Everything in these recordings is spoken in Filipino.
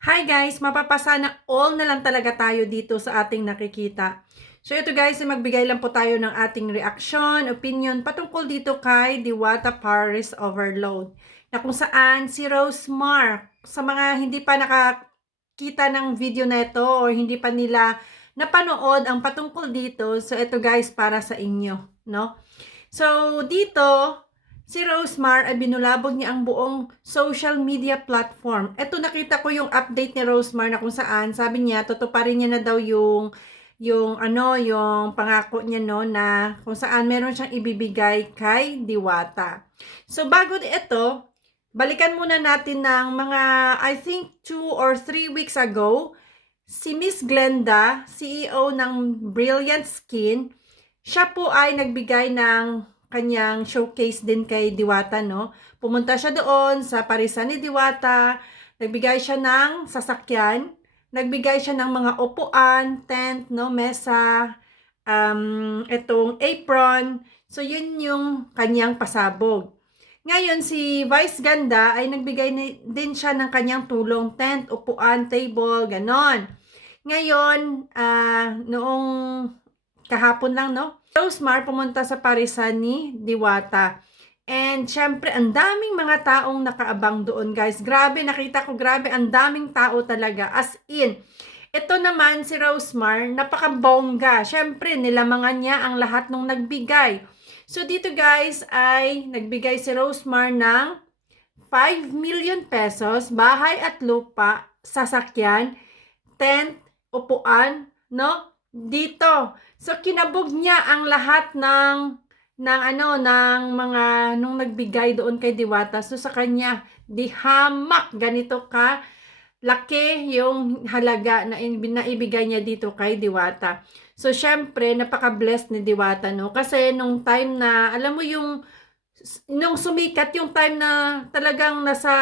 Hi guys! Mapapasana all na lang talaga tayo dito sa ating nakikita. So ito guys, magbigay lang po tayo ng ating reaction, opinion patungkol dito kay Diwata Paris Overload. Na kung saan si Rosemar, sa mga hindi pa nakakita ng video na ito or hindi pa nila napanood ang patungkol dito, so ito guys para sa inyo, no? So dito, si Rosemar ay binulabog niya ang buong social media platform. Ito nakita ko yung update ni Rosemar na kung saan sabi niya tutuparin niya na daw yung pangako niya no na kung saan meron siyang ibibigay kay Diwata. So bago ito, balikan muna natin ng mga I think 2 or 3 weeks ago, si Miss Glenda, CEO ng Brilliant Skin, siya po ay nagbigay ng kanyang showcase din kay Diwata, no? Pumunta siya doon sa parisan ni Diwata, nagbigay siya ng sasakyan, nagbigay siya ng mga upuan, tent, no, mesa, itong apron. So, yun yung kanyang pasabog. Ngayon, si Vice Ganda ay nagbigay din siya ng kanyang tulong, tent, upuan, table, ganon. Ngayon, noong kahapon lang, no? Rosemar pumunta sa parisan ni Diwata. And syempre, ang daming mga taong nakaabang doon, guys. Grabe, nakita ko, grabe, ang daming tao talaga. As in, ito naman si Rosemar, napakabongga. Syempre, nilamangan niya ang lahat nung nagbigay. So, dito guys, ay nagbigay si Rosemar ng 5 million pesos, bahay at lupa, sasakyan, tent, upuan, no? Dito. So kinabog niya ang lahat ng mga nung nagbigay doon kay Diwata. So sa kanya, di hamak ganito ka laki yung halaga na naibigay niya dito kay Diwata. So syempre, napaka-blessed ni Diwata, no? Kasi nung time na alam mo yung nung sumikat yung time na talagang nasa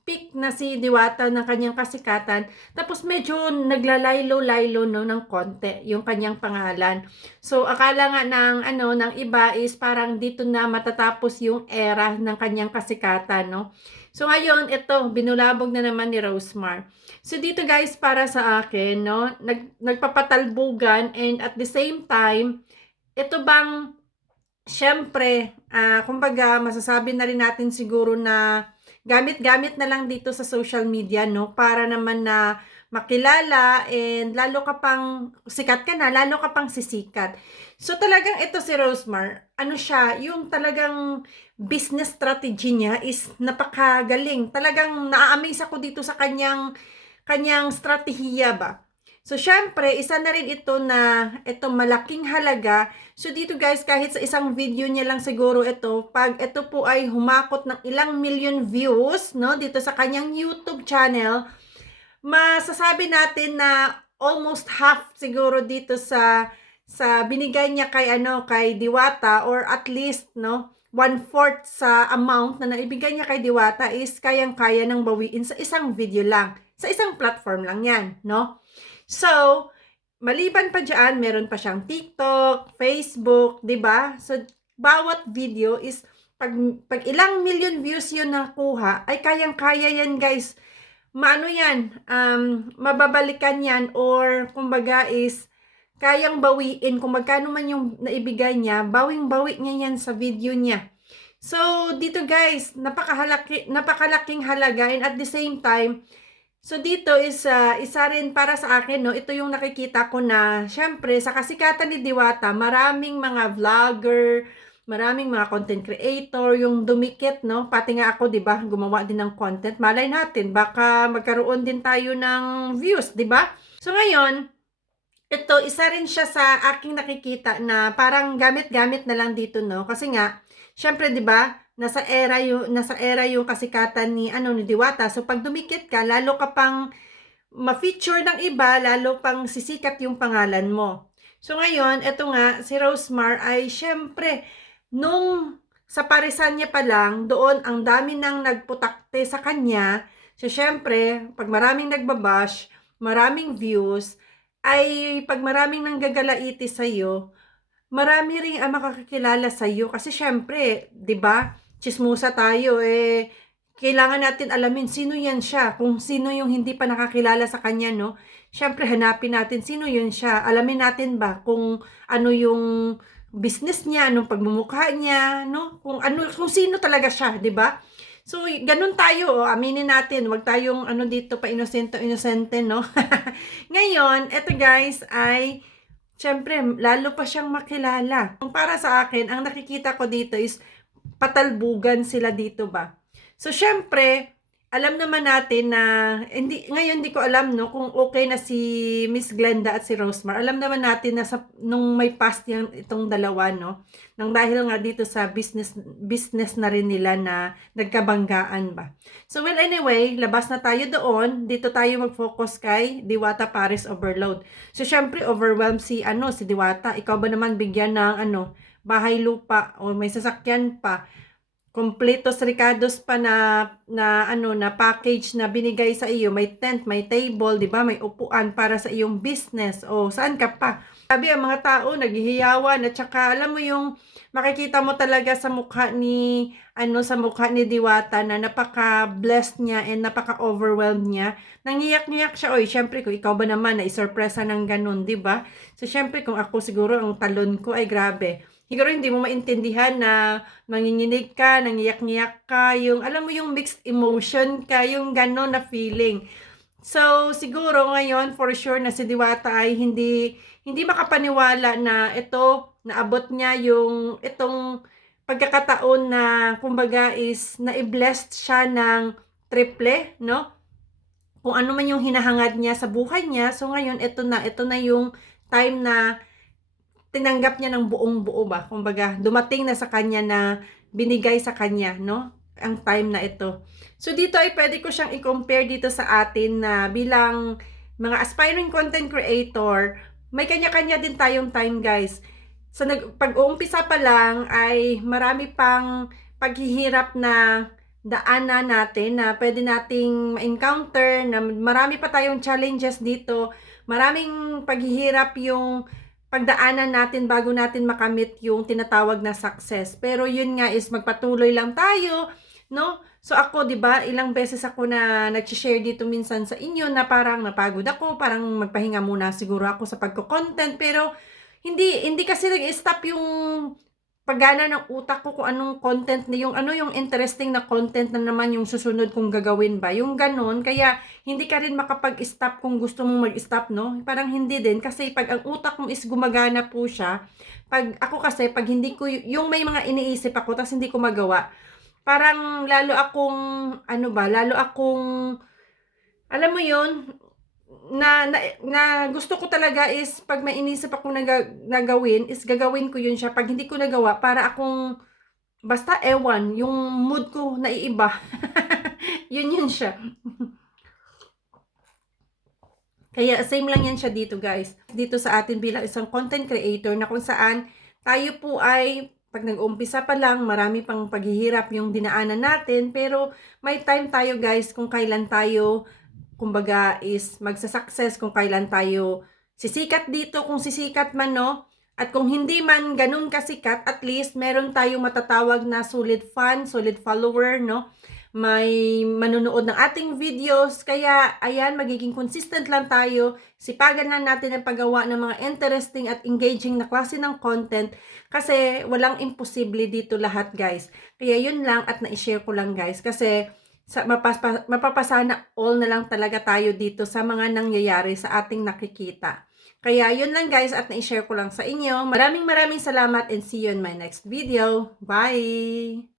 peak na si Diwata ng kanyang kasikatan, tapos medyo naglalaylo-laylo no ng konti yung kanyang pangalan. So akala nga ng iba is parang dito na matatapos yung era ng kanyang kasikatan, no. So ngayon ito binulabog na naman ni Rosemar. So dito guys para sa akin, no, nagpapatalbugan and at the same time ito bang siyempre, kumbaga masasabi na rin natin siguro na gamit-gamit na lang dito sa social media, no? Para naman na makilala and lalo ka pang sikat ka na, lalo ka pang sisikat. So talagang ito si Rosemar, ano siya, yung talagang business strategy niya is napakagaling. Talagang naa-amaze ako dito sa kanyang strategiya ba. So, syempre, isa na rin ito na itong malaking halaga. So, dito guys, kahit sa isang video niya lang siguro ito, pag ito po ay humakot ng ilang million views, no, dito sa kanyang YouTube channel, masasabi natin na almost half siguro dito sa binigay niya kay Diwata, or at least, no, 1/4 sa amount na naibigay niya kay Diwata is kayang-kaya ng bawiin sa isang video lang. Sa isang platform lang yan, no? So, maliban pa dyan, meron pa siyang TikTok, Facebook, 'di ba? So, bawat video is pag ilang million views 'yun nakuha, ay kayang-kaya yan, guys. Maano yan, mababalikan yan or kumbaga is kayang bawiin kung magkano man yung naibigay niya, bawing-bawi niya yan sa video niya. So, dito guys, napakalaking halaga and at the same time, so dito is isa rin para sa akin, no, ito yung nakikita ko na syempre sa kasikatan ni Diwata, maraming mga vlogger, maraming mga content creator yung dumikit, no, pati nga ako, 'di ba, gumawa din ng content, malay natin baka magkaroon din tayo ng views, 'di ba? So ngayon, ito isa rin siya sa aking nakikita na parang gamit-gamit na lang dito, no, kasi nga syempre, 'di ba, nasa era yung kasikatan ni Diwata. So pag dumikit ka, lalo ka pang ma-feature ng iba, lalo pang sisikat yung pangalan mo. So ngayon, eto nga si Rosemar ay syempre nung sa parisan niya pa lang, doon ang dami nang nagputakte sa kanya. So syempre, pag maraming nagbabash, maraming views, ay pag maraming nanggagalaiti sa iyo, marami ring ang makakakilala sa iyo kasi syempre, 'di ba? Chismosa tayo kailangan natin alamin sino yan siya. Kung sino yung hindi pa nakakilala sa kanya, no? Siyempre, hanapin natin sino yun siya. Alamin natin ba kung ano yung business niya, anong pagmumukha niya, no? Kung ano, kung sino talaga siya, 'di ba? So, ganun tayo, aminin natin, wag tayong ano dito pa inosente, no? Ngayon, eto guys ay siyempre lalo pa siyang makilala. Para sa akin, ang nakikita ko dito is patalbugan sila dito ba. So, syempre, alam naman natin na, ngayon hindi ko alam, no, kung okay na si Miss Glenda at si Rosemar. Alam naman natin na nung may past itong dalawa, no, nang dahil nga dito sa business na rin nila na nagkabanggaan ba. So, well, anyway, labas na tayo doon. Dito tayo mag-focus kay Diwata Paris Overload. So, syempre, overwhelmed si Diwata. Ikaw ba naman bigyan ng, bahay lupa o may sasakyan pa, kompletos ricados pa na package na binigay sa iyo, may tent, may table, 'di ba? May upuan para sa iyong business. O saan ka pa? Sabi ang mga tao naghihiyawan at saka alam mo yung makikita mo talaga sa mukha ni Diwata na napaka-blessed niya and napaka-overwhelmed niya. Nangiyak-ngiyak siya. Oy, syempre kung ikaw ba naman na isorpresa ng ganun, 'di ba? So syempre kung ako siguro ang talon ko ay grabe. Siguro hindi mo maintindihan na manginginig ka, nangiyak-ngiyak ka, yung alam mo yung mixed emotion ka, yung gano'n na feeling. So, siguro ngayon for sure na si Diwata ay hindi makapaniwala na ito, naabot niya yung itong pagkakataon na kumbaga is na-blessed siya ng triple, no? Kung ano man yung hinahangad niya sa buhay niya. So, ngayon ito na yung time na tinanggap niya ng buong-buo ba. Kumbaga, dumating na sa kanya na binigay sa kanya, no? Ang time na ito. So, dito ay pwede ko siyang i-compare dito sa atin na bilang mga aspiring content creator, may kanya-kanya din tayong time, guys. So, pag-uumpisa pa lang ay marami pang paghihirap na daanan natin na pwede nating ma-encounter, na marami pa tayong challenges dito, maraming paghihirap yung pagdaanan natin bago natin makamit yung tinatawag na success. Pero yun nga is magpatuloy lang tayo, no? So ako, 'di ba, ilang beses ako na nag-share dito minsan sa inyo na parang napagod ako, parang magpahinga muna siguro ako sa pagko-content, pero hindi kasi nag-stop yung paggana ng utak ko kung anong content na yung interesting na content na naman yung susunod kong gagawin ba. Yung ganun, kaya hindi ka rin makapag-stop kung gusto mong mag-stop, no? Parang hindi din kasi pag ang utak mo is gumagana po siya, pag ako kasi pag hindi ko yung may mga iniisip ako tapos hindi ko magawa, parang lalo akong alam mo yun, na gusto ko talaga is pag may inisip akong nagawin is gagawin ko yun siya. Pag hindi ko nagawa, para akong basta ewan, yung mood ko naiiba. Yun siya. Kaya same lang yan siya dito, guys. Dito sa atin bilang isang content creator na kung saan tayo po ay pag nag-umpisa pa lang, marami pang paghihirap yung dinaanan natin, pero may time tayo, guys, kung kailan tayo kumbaga is magsa-success, kung kailan tayo sisikat dito, kung sisikat man, no? At kung hindi man ganun kasikat, at least meron tayong matatawag na solid fan, solid follower, no? May manonood ng ating videos, kaya ayan, magiging consistent lang tayo, sipagan lang natin ang paggawa ng mga interesting at engaging na klase ng content, kasi walang imposible dito lahat, guys. Kaya yun lang at na-share ko lang, guys, kasi mapapasana all na lang talaga tayo dito sa mga nangyayari sa ating nakikita. Kaya yun lang, guys, at na-share ko lang sa inyo. Maraming salamat and see you in my next video. Bye!